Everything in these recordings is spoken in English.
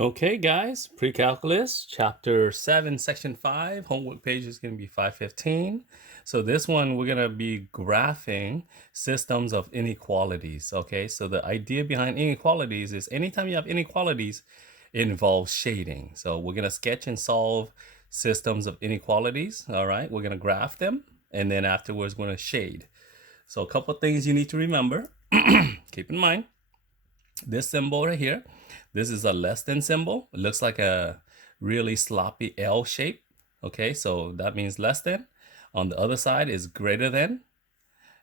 Okay, guys, pre-calculus, chapter 7, section 5, homework page is going to be 515. So this one, we're going to be graphing systems of inequalities, okay? So the idea behind inequalities is anytime you have inequalities, it involves shading. So we're going to sketch and solve systems of inequalities, all right? We're going to graph them, and then afterwards, we're going to shade. So a couple of things you need to remember. Keep in mind, this symbol right here, this is a less than symbol. It looks like a really sloppy L shape. Okay, so that means less than. On the other side is greater than.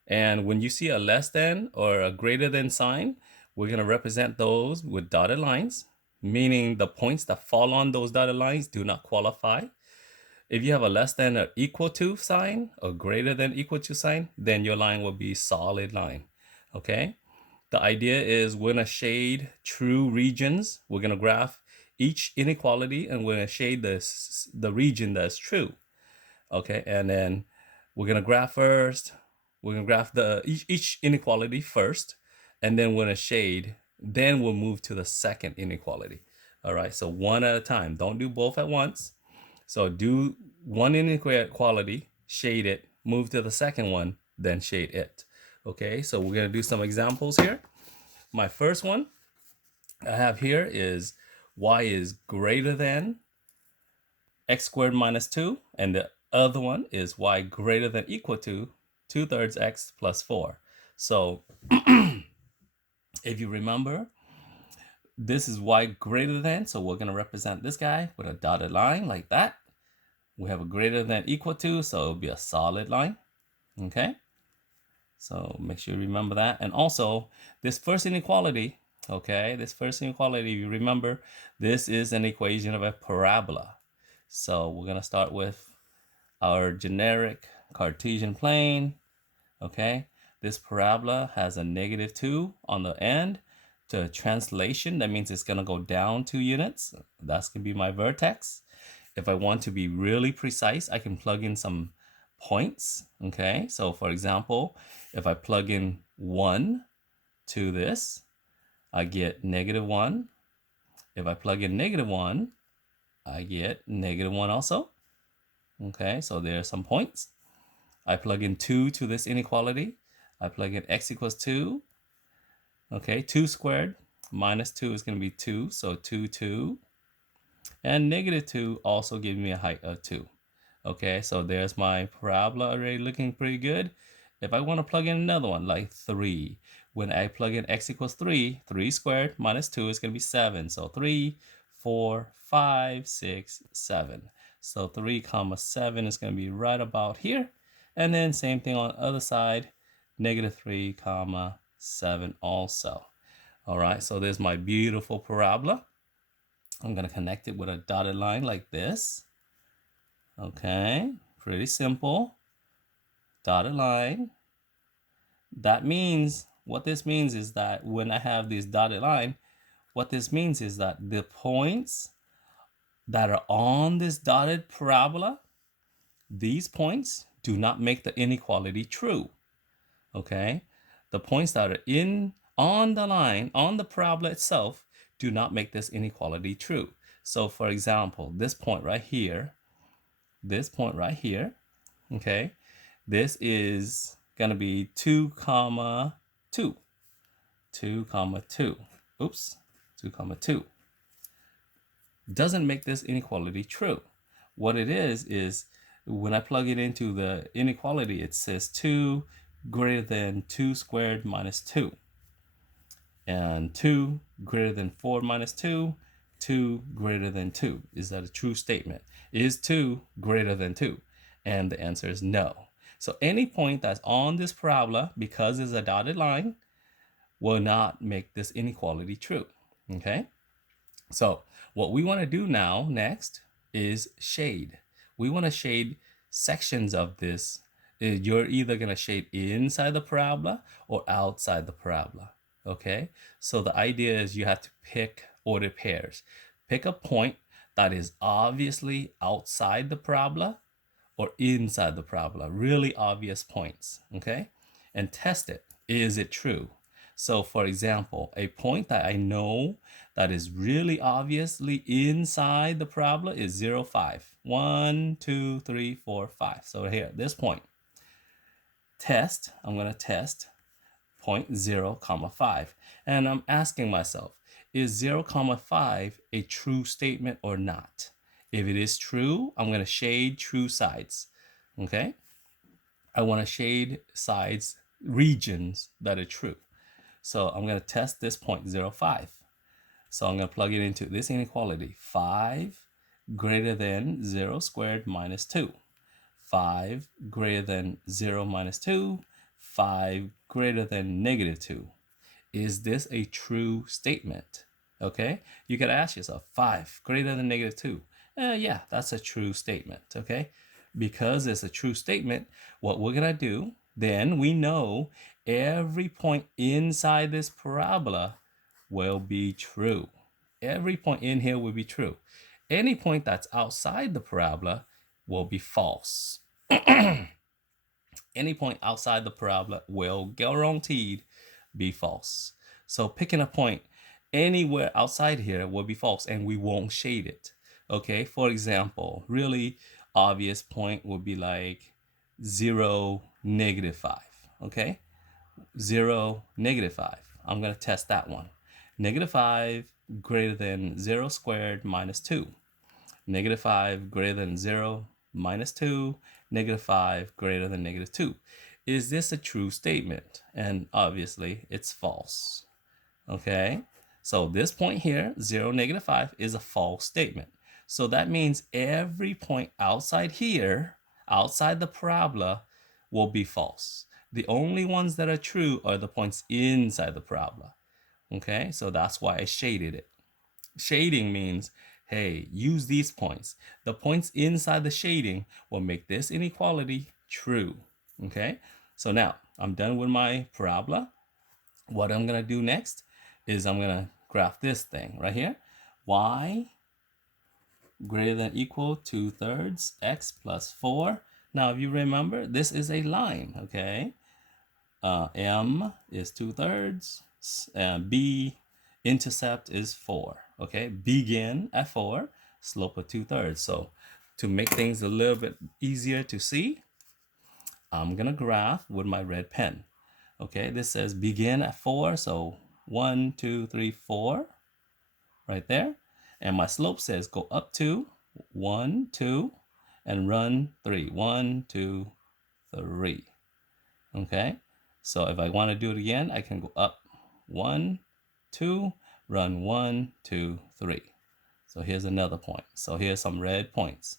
And when you see a less than or a greater than sign, we're going to represent those with dotted lines, meaning the points that fall on those dotted lines do not qualify. If you have a less than or equal to sign or greater than equal to sign, then your line will be solid line. Okay. The idea is we're going to shade true regions. We're going to graph each inequality and we're going to shade the region that's true. Okay. And then we're going to graph first. We're going to graph each inequality first, and then we're going to shade. Then we'll move to the second inequality. All right. So one at a time. Don't do both at once. So do one inequality, shade it, move to the second one, then shade it. Okay, so we're going to do some examples here. My first one I have here is y is greater than x squared minus 2. And the other one is y greater than equal to 2/3 x plus 4. So if you remember, this is y greater than. So we're going to represent this guy with a dotted line like that. We have a greater than equal to, so it'll be a solid line. Okay. So make sure you remember that. And also this first inequality, okay, this first inequality, you remember, this is an equation of a parabola. So we're going to start with our generic Cartesian plane. Okay. This parabola has a -2 on the end. To translation, that means it's going to go down 2 units. That's going to be my vertex. If I want to be really precise, I can plug in some points. Okay, so for example, if I plug in 1 to this, I get -1. If I plug in -1, I get -1 also. Okay, so there are some points. I plug in 2 to this inequality. I plug in x equals 2. Okay, 2 squared minus 2 is going to be 2, so 2, 2. And -2 also gives me a height of 2. Okay, so there's my parabola already looking pretty good. If I want to plug in another one, like 3, when I plug in x equals 3, 3 squared minus 2 is going to be 7. So 3, 4, 5, 6, 7. So 3 comma 7 is going to be right about here. And then same thing on the other side, -3 comma 7 also. All right, so there's my beautiful parabola. I'm going to connect it with a dotted line like this. Okay, pretty simple. Dotted line. That means, what this means is that when I have this dotted line, what this means is that the points that are on this dotted parabola, these points do not make the inequality true. Okay, the points that are on the line, on the parabola itself, do not make this inequality true. So for example, this point right here, okay, this is going to be 2 comma 2. 2 comma 2. Oops, 2 comma 2. Doesn't make this inequality true. What it is when I plug it into the inequality, it says 2 greater than 2 squared minus 2. And 2 greater than 4 minus 2, 2 greater than 2. Is that a true statement? Is 2 greater than 2? And the answer is no. So any point that's on this parabola, because it's a dotted line, will not make this inequality true. Okay? So what we want to do now next is shade. We want to shade sections of this. You're either going to shade inside the parabola or outside the parabola. Okay, so the idea is you have to pick ordered pairs. Pick a point that is obviously outside the parabola or inside the parabola, really obvious points. Okay, and test it. Is it true? So for example, a point that I know that is really obviously inside the parabola is 0, 5. 1, 2, 3, 4, 5. So here, this point, I'm going to test point 0, comma 5. And I'm asking myself, is 0, comma 5 a true statement or not? If it is true, I'm going to shade true sides. Okay? I want to shade sides, regions that are true. So I'm going to test this point 0, 5. So I'm going to plug it into this inequality. 5 greater than 0 squared minus 2. 5 greater than 0 minus 2. 5 greater than negative 2. Is this a true statement? Okay, you could ask yourself, 5 greater than negative 2. Yeah, that's a true statement. Okay, because it's a true statement, what we're going to do, then we know every point inside this parabola will be true. Every point in here will be true. Any point that's outside the parabola will be false. Any point outside the parabola will guaranteed be false. So picking a point anywhere outside here will be false, and we won't shade it. Okay, for example, really obvious point would be like 0, negative 5. Okay, 0, negative 5. I'm going to test that one. Negative 5 greater than 0 squared minus 2. Negative 5 greater than 0 minus 2. Negative 5 greater than negative 2. Is this a true statement? And obviously it's false. Okay, so this point here, 0, negative 5, is a false statement. So that means every point outside here, outside the parabola, will be false. The only ones that are true are the points inside the parabola. Okay, so that's why I shaded it. Shading means, hey, use these points. The points inside the shading will make this inequality true. Okay, so now I'm done with my parabola. What I'm going to do next is I'm going to graph this thing right here. Y greater than equal 2/3 x plus 4. Now, if you remember, this is a line, okay? M is 2/3, B intercept is 4, okay? Begin at 4, slope of 2/3. So to make things a little bit easier to see, I'm going to graph with my red pen. Okay, this says begin at 4, so 1, 2, 3, 4, right there. And my slope says go up 2, 1, 2, and run 3, 1, 2, 3. Okay, so if I want to do it again, I can go up 1, 2, run 1, 2, 3. So here's another point. So here's some red points.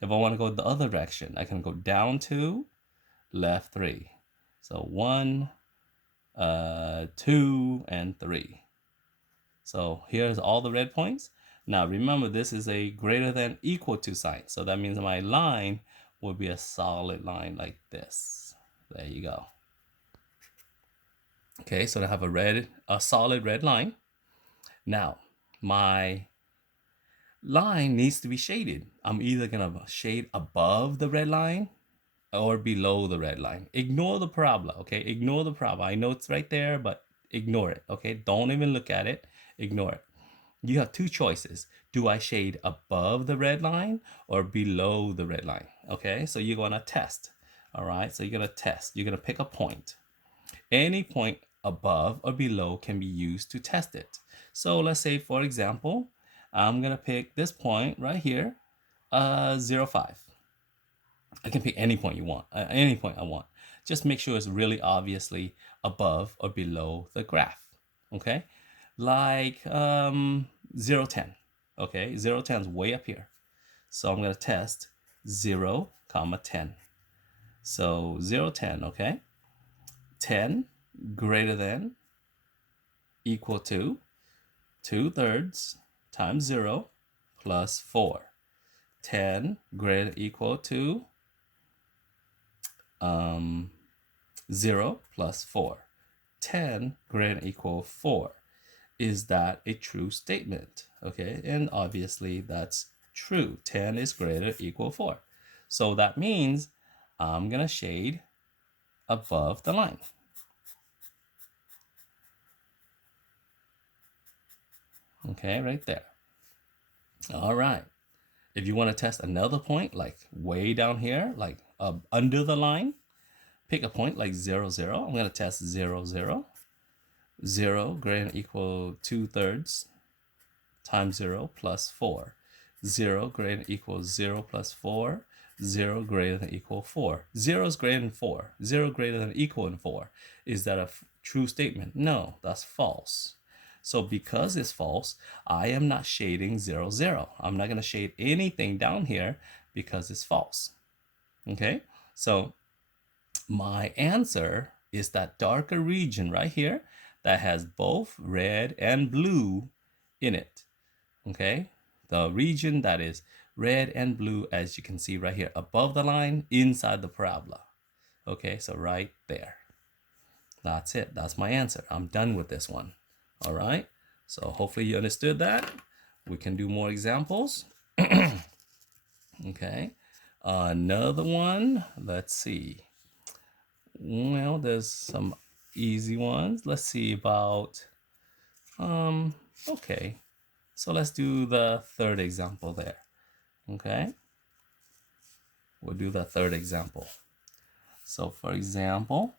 If I want to go the other direction, I can go down 2, left 3. So 1, 2, and 3. So here's all the red points. Now remember, this is a greater than equal to sign. So that means my line will be a solid line like this. There you go. Okay, so I have a solid red line. Now my line needs to be shaded. I'm either gonna shade above the red line or below the red line. Ignore the parabola, okay? Ignore the parabola. I know it's right there, but ignore it, okay? Don't even look at it. Ignore it. You have two choices. Do I shade above the red line or below the red line? Okay, so you're gonna test. All right, so you're gonna test. You're gonna pick a point. Any point above or below can be used to test it. So let's say, for example, I'm gonna pick this point right here, 0, 5. I can pick any point you want, any point I want. Just make sure it's really obviously above or below the graph, okay? Like 0, 10, okay? 0, 10 is way up here. So I'm gonna test 0, comma 10. So 0, 10, okay? 10 greater than equal to 2/3 times 0 plus 4. 10 greater than equal to 0 plus 4. 10 greater than equal 4. Is that a true statement? Okay, and obviously that's true. 10 is greater than equal 4. So that means I'm gonna shade above the line. Okay, right there. All right. If you want to test another point, like way down here, like under the line, pick a point like 0, 0. I'm going to test 0, 0. 0 greater than or equal 2/3 times 0 plus 4. 0 greater than or equal 0 plus 4. 0 greater than or equal 4. 0 is greater than 4. 0 greater than or equal than 4. Is that a true statement? No, that's false. So because it's false, I am not shading 0, 0. I'm not going to shade anything down here because it's false. Okay, so my answer is that darker region right here that has both red and blue in it. Okay, the region that is red and blue, as you can see right here above the line inside the parabola. Okay, so right there. That's it. That's my answer. I'm done with this one. All right, so hopefully you understood that. We can do more examples. Okay, another one. Let's see. Well, there's some easy ones. Let's see about, okay. So let's do the third example there. Okay. We'll do the third example. So for example,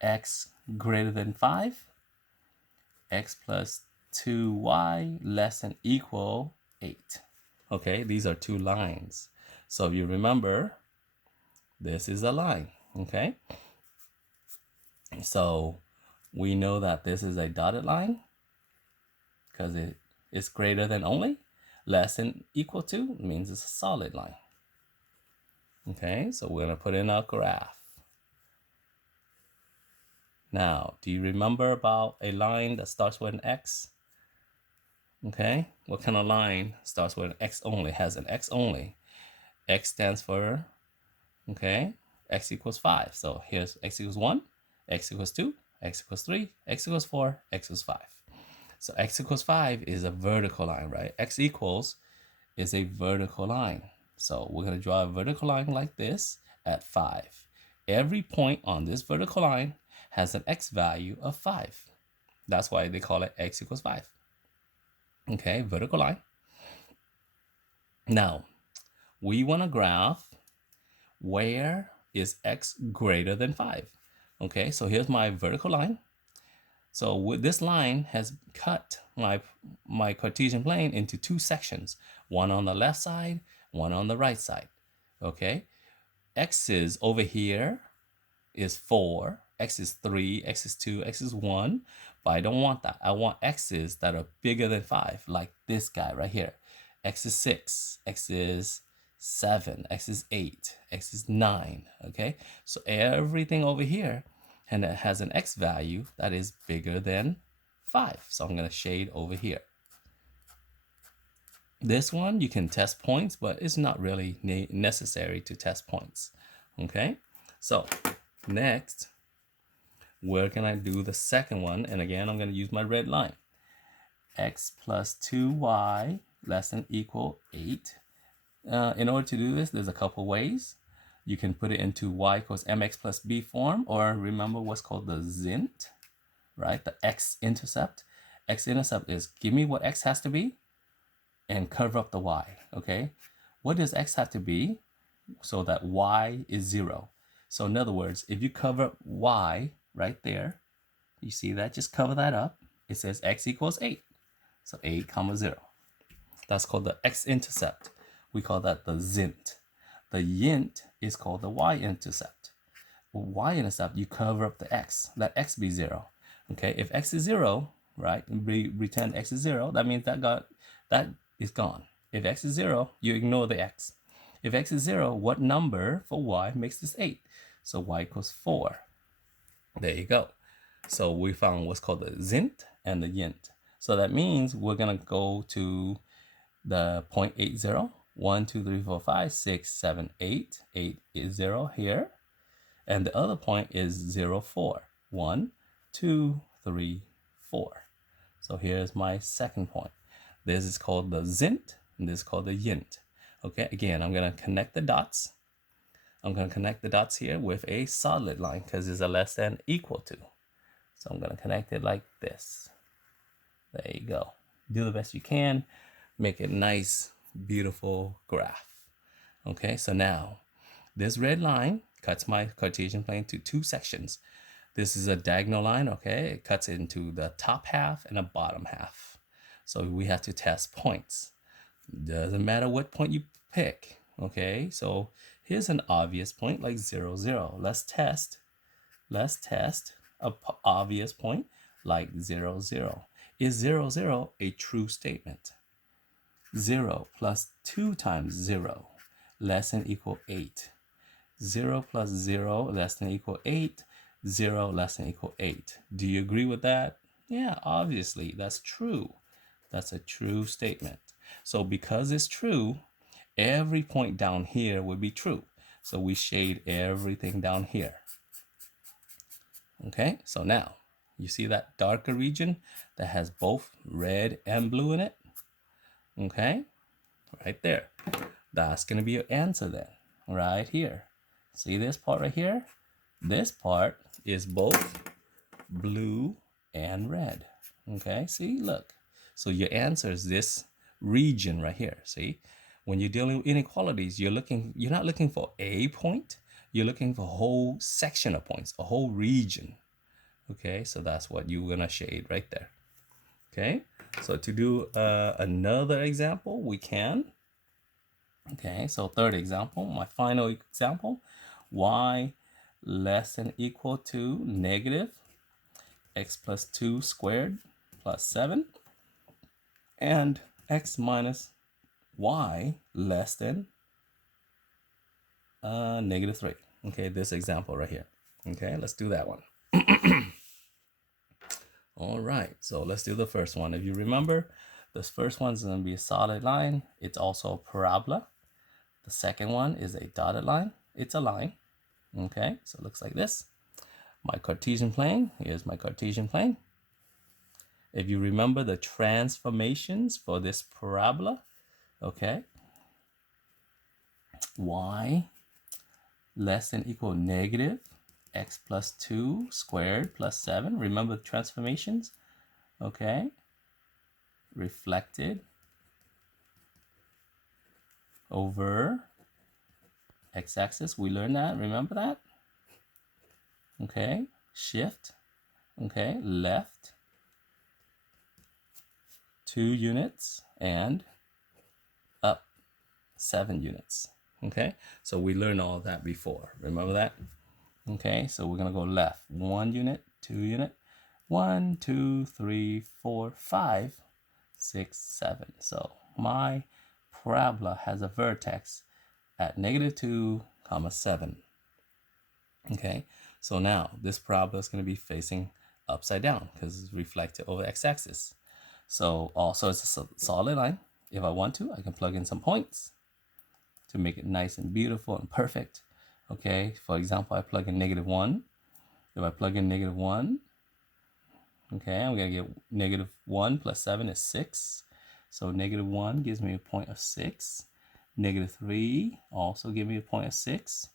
x greater than 5, x plus 2y less than equal 8. Okay, these are two lines. So if you remember, this is a line, okay? So we know that this is a dotted line because it is greater than only. Less than equal to means it's a solid line. Okay, so we're going to put in our graph. Now, do you remember about a line that starts with an X? Okay, what kind of line starts with an X only, has an X only? X stands for, okay, X equals 5. So here's X equals 1, X equals 2, X equals 3, X equals 4, X equals 5. So X equals 5 is a vertical line, right? X equals is a vertical line. So we're going to draw a vertical line like this at 5. Every point on this vertical line has an X value of 5. That's why they call it X equals 5. Okay, vertical line. Now, we want to graph where is X greater than 5. Okay, so here's my vertical line. So with this line has cut my Cartesian plane into two sections, one on the left side, one on the right side. Okay, X is over here is 4, X is 3, X is 2, X is 1, but I don't want that. I want X's that are bigger than 5, like this guy right here. X is 6, X is 7, X is 8, X is 9, okay? So everything over here and it has an X value that is bigger than 5. So I'm going to shade over here. This one, you can test points, but it's not really necessary to test points. Okay, so next, we're going to do the second one. And again, I'm going to use my red line. X plus 2y less than equal 8. In order to do this, there's a couple ways. You can put it into y equals mx plus b form, or remember what's called the zint, right? The x-intercept. X-intercept is give me what x has to be and cover up the y, okay? What does x have to be so that y is 0? So in other words, if you cover up y right there, you see that? Just cover that up. It says x equals 8. So 8 comma 0. That's called the x-intercept. We call that the zint. The yint is called the y-intercept. Y-intercept, you cover up the x. Let x be 0. Okay, if x is 0, right, and pretend x is 0, that means that is gone. If x is 0, you ignore the x. If x is 0, what number for y makes this 8? So y equals 4. There you go. So we found what's called the zint and the yint. So that means we're going to go to the 0.80. 1, 2, 3, 4, 5, 6, 7, 8. 8 is 0 here. And the other point is 0, 4. 1, 2, 3, 4. So here's my second point. This is called the zint, and this is called the yint. Okay, again, I'm going to connect the dots. I'm going to connect the dots here with a solid line because it's a less than equal to. So I'm going to connect it like this. There you go. Do the best you can. Make it nice, beautiful graph. Okay, so now this red line cuts my Cartesian plane to two sections. This is a diagonal line, okay? It cuts into the top half and the bottom half. So we have to test points. Doesn't matter what point you pick, okay? So here's an obvious point like 0, 0. Let's test a obvious point like 0, 0. Is 0, 0 a true statement? 0 plus 2 times 0 less than equal 8. 0 plus 0 less than equal 8. 0 less than equal 8. Do you agree with that? Yeah, obviously, that's true. That's a true statement. So because it's true, every point down here would be true. So we shade everything down here. Okay, so now you see that darker region that has both red and blue in it? Okay, right there. That's going to be your answer then, right here. See this part right here? This part is both blue and red. Okay, see, look. So your answer is this region right here. See, when you're dealing with inequalities, you're not looking for a point, you're looking for a whole section of points, a whole region. Okay, so that's what you're gonna shade right there. Okay, so to do another example, we can. Okay, so third example, my final example, y less than equal to negative x plus 2 squared plus 7 and x minus y less than negative 3. Okay, this example right here. Okay, let's do that one. All right, so let's do the first one. If you remember, this first one is going to be a solid line. It's also a parabola. The second one is a dotted line. It's a line. Okay, so it looks like this. My Cartesian plane, here's my Cartesian plane. If you remember the transformations for this parabola, okay, y less than equal negative x plus 2 squared plus 7. Remember the transformations, okay, reflected over x-axis. We learned that, remember that? Okay, shift, okay, left 2 units and up 7 units. Okay, so we learned all that before. Remember that? Okay, so we're gonna go left 1 unit, 2 unit, 1, 2, 3, 4, 5, 6, 7. So my parabola has a vertex at negative 2, comma 7. Okay, so now this parabola is going to be facing upside down because it's reflected over x-axis. So also it's a solid line. If I want to, I can plug in some points to make it nice and beautiful and perfect. Okay, for example, I plug in negative 1. If I plug in negative 1, okay, I'm going to get negative 1 plus 7 is 6. So negative 1 gives me a point of 6. Negative 3 also gives me a point of 6.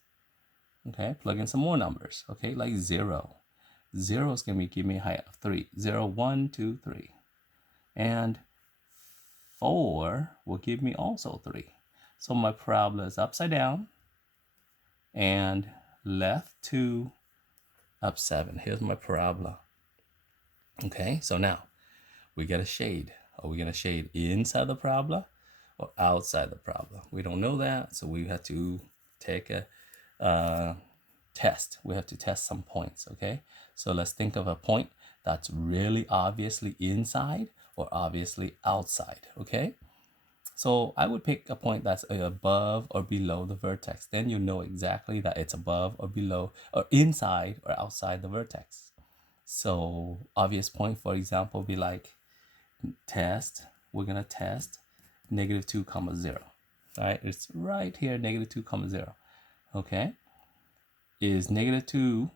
Okay, plug in some more numbers. Okay, like 0. 0 is going to give me a height of 3. 0, 1, 2, 3. And 4 will give me also 3. So my parabola is upside down and left 2, up 7. Here's my parabola. Okay, so now we get a shade. Are we going to shade inside the parabola or outside the parabola? We don't know that, so we have to take a test. We have to test some points, okay? So let's think of a point that's really obviously inside or obviously outside, okay? So I would pick a point that's above or below the vertex. Then you know exactly that it's above or below or inside or outside the vertex. So obvious point, for example, be like test. We're going to test negative 2, comma 0. All right, it's right here, negative 2, comma 0. Okay, is negative 2,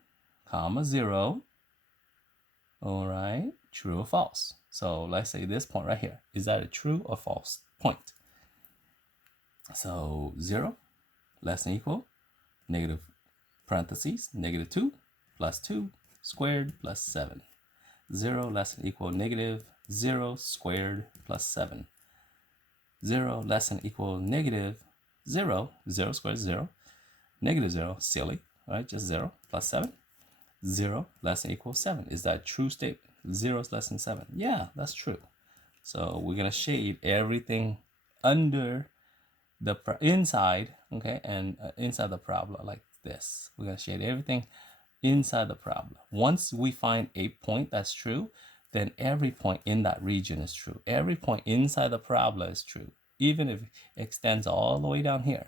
comma 0, all right, true or false? So let's say this point right here, is that a true or false point? So 0 less than equal, negative parentheses, negative 2 plus 2 squared plus 7. 0 less than equal negative 0 squared plus 7. 0 less than equal negative 0. 0 squared is 0. Negative 0, silly, right? Just 0 plus 7. 0 less than equal 7. Is that a true statement? 0 is less than 7. Yeah, that's true. So we're going to shade everything under the inside, okay, and inside the parabola like this. We're going to shade everything inside the parabola. Once we find a point that's true, then every point in that region is true. Every point inside the parabola is true, even if it extends all the way down here.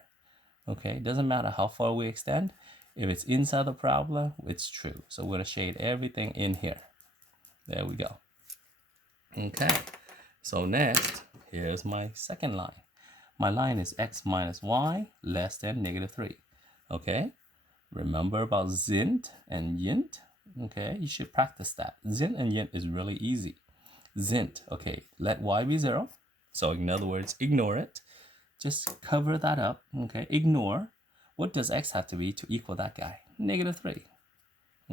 Okay, it doesn't matter how far we extend. If it's inside the parabola, it's true. So we're going to shade everything in here. There we go. Okay, so next, here's my second line. My line is x minus y less than negative 3. Okay, remember about zint and yint? Okay, you should practice that. Zint and yint is really easy. Zint, okay, let y be 0. So in other words, ignore it. Just cover that up, okay? Ignore. What does x have to be to equal that guy? Negative 3,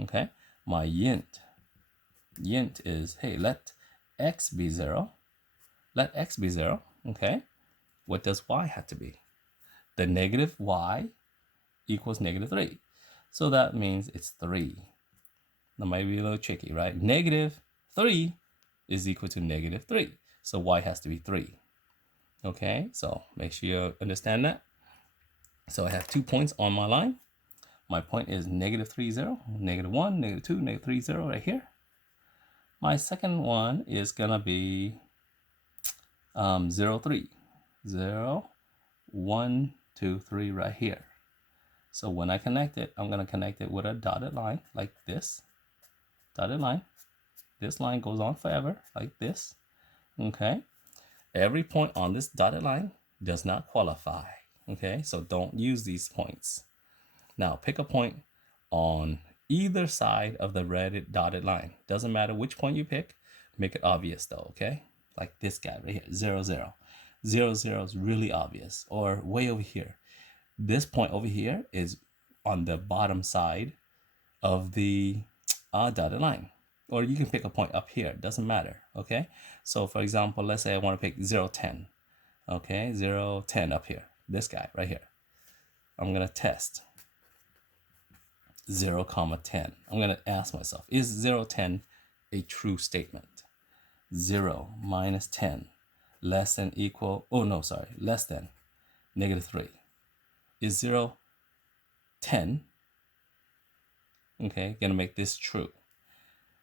okay? My yint is, hey, let x be 0. Let x be 0, okay? What does y have to be? The negative y equals negative 3. So that means it's 3. That might be a little tricky, right? Negative 3 is equal to negative 3. So y has to be 3. Okay, so make sure you understand that. So I have 2 points on my line. My point is negative 3, 0, negative 1, negative 2, negative 3, 0 right here. My second one is going to be 0, 3. 0, 1, 2, 3 right here. So when I connect it, I'm going to connect it with a dotted line like this. Dotted line. This line goes on forever like this. Okay. Every point on this dotted line does not qualify. Okay, so don't use these points. Now pick a point on either side of the red dotted line. Doesn't matter which point you pick, make it obvious though, okay? Like this guy right here, 0, 0. 0, 0 is really obvious. Or way over here. This point over here is on the bottom side of the dotted line. Or you can pick a point up here, doesn't matter, okay? So for example, let's say I want to pick 0, 10. Okay, 0, 10 up here. This guy right here. I'm going to test 0, 10. I'm going to ask myself, is 0, 10 a true statement? 0 minus 10 less than equal, less than negative 3. Is 0, 10, okay, going to make this true.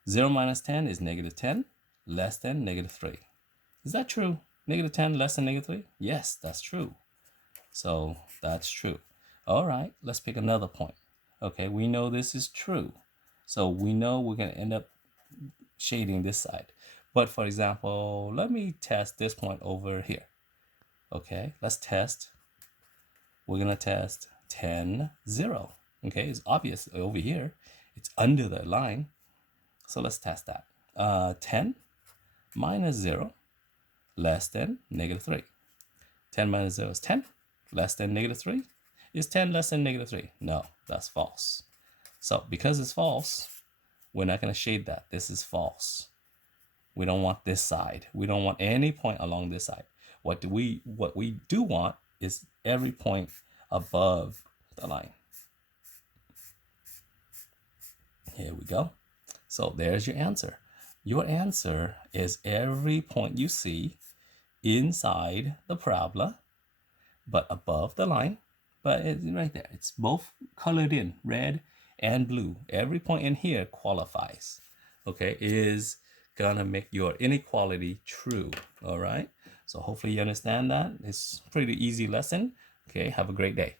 0 minus 10 is negative 10 less than negative 3. Is that true? Negative 10 less than negative 3? Yes, that's true. So that's true. All right, let's pick another point. Okay, we know this is true. So we know we're going to end up shading this side. But for example, let me test this point over here. Okay, let's test. We're going to test 10, 0. Okay, it's obvious over here. It's under the line. So let's test that. 10 minus 0 less than negative 3. 10 minus 0 is 10. Less than negative 3? Is 10 less than negative 3? No, that's false. So because it's false, we're not going to shade that. This is false. We don't want this side. We don't want any point along this side. What we do want is every point above the line. Here we go. So there's your answer. Your answer is every point you see inside the parabola, but above the line. But it's right there. It's both colored in, red and blue. Every point in here qualifies. Okay, is gonna make your inequality true. All right. So hopefully you understand that. It's a pretty easy lesson. Okay, have a great day.